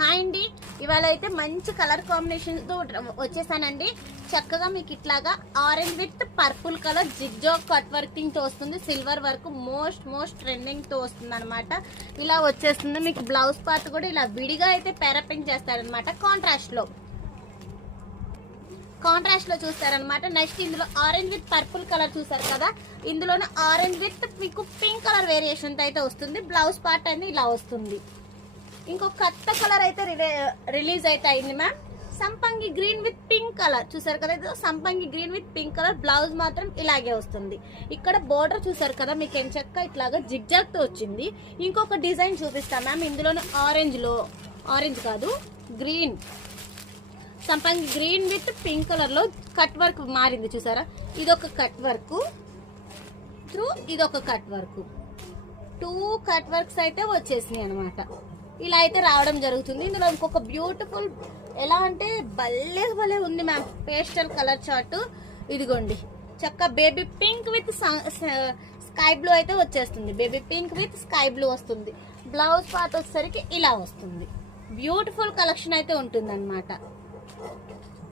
Hi అండి, ఇవాళ అయితే మంచి కలర్ కాంబినేషన్ తో వచ్చేసానండి. చక్కగా మీకు ఇట్లాగా orange with purple colour zigzag cut working తో వస్తుంది. సిల్వర్ వర్క్ మోస్ట్ ట్రెండింగ్ తో వస్తుంది అనమాట. ఇలా వచ్చేస్తుంది. మీకు బ్లౌజ్ పార్ట్ కూడా ఇలా విడిగా అయితే పేరపింగ్ చేస్తారనమాట. కాంట్రాస్ట్ లో చూస్తారనమాట. నెక్స్ట్ ఇందులో ఆరెంజ్ విత్ పర్పుల్ కలర్ చూసారు కదా, ఇందులోనే ఆరెంజ్ విత్ మీకు పింక్ కలర్ వేరియేషన్ తో అయితే వస్తుంది. బ్లౌజ్ పార్ట్ అనేది ఇలా వస్తుంది. ఇంకో కొత్త కలర్ అయితే రిలీజ్ అయితే అయింది మ్యామ్. సంపంగి గ్రీన్ విత్ పింక్ కలర్ చూసారు కదా, ఇది సంపంగి green with pink colour. Blouse మాత్రం ఇలాగే వస్తుంది. ఇక్కడ బోర్డర్ చూసారు కదా, మీకు ఎంచక్క ఇట్లాగా జిగ్జాగ్ తో వచ్చింది. ఇంకొక డిజైన్ చూపిస్తాను మ్యామ్. ఇందులోనే ఆరెంజ్ కాదు గ్రీన్, సంపంగి గ్రీన్ విత్ పింక్ కలర్ లో కట్ వర్క్ మారింది చూసారా. ఇదొక కట్ వర్క్ ఇదొక కట్ వర్క్, 2 కట్ వర్క్స్ అయితే వచ్చేసినాయి అనమాట. ఇలా అయితే రావడం జరుగుతుంది. ఇందులో ఇంకొక బ్యూటిఫుల్ ఎలా అంటే భలే ఉంది మ్యామ్. పేస్టల్ కలర్ చార్ట్ ఇదిగోండి. చక్క baby pink with sky blue అయితే వచ్చేస్తుంది. Baby pink with sky blue వస్తుంది. బ్లౌజ్ పార్ట్ వచ్చేసరికి ఇలా వస్తుంది. బ్యూటిఫుల్ కలెక్షన్ అయితే ఉంటుంది అనమాట.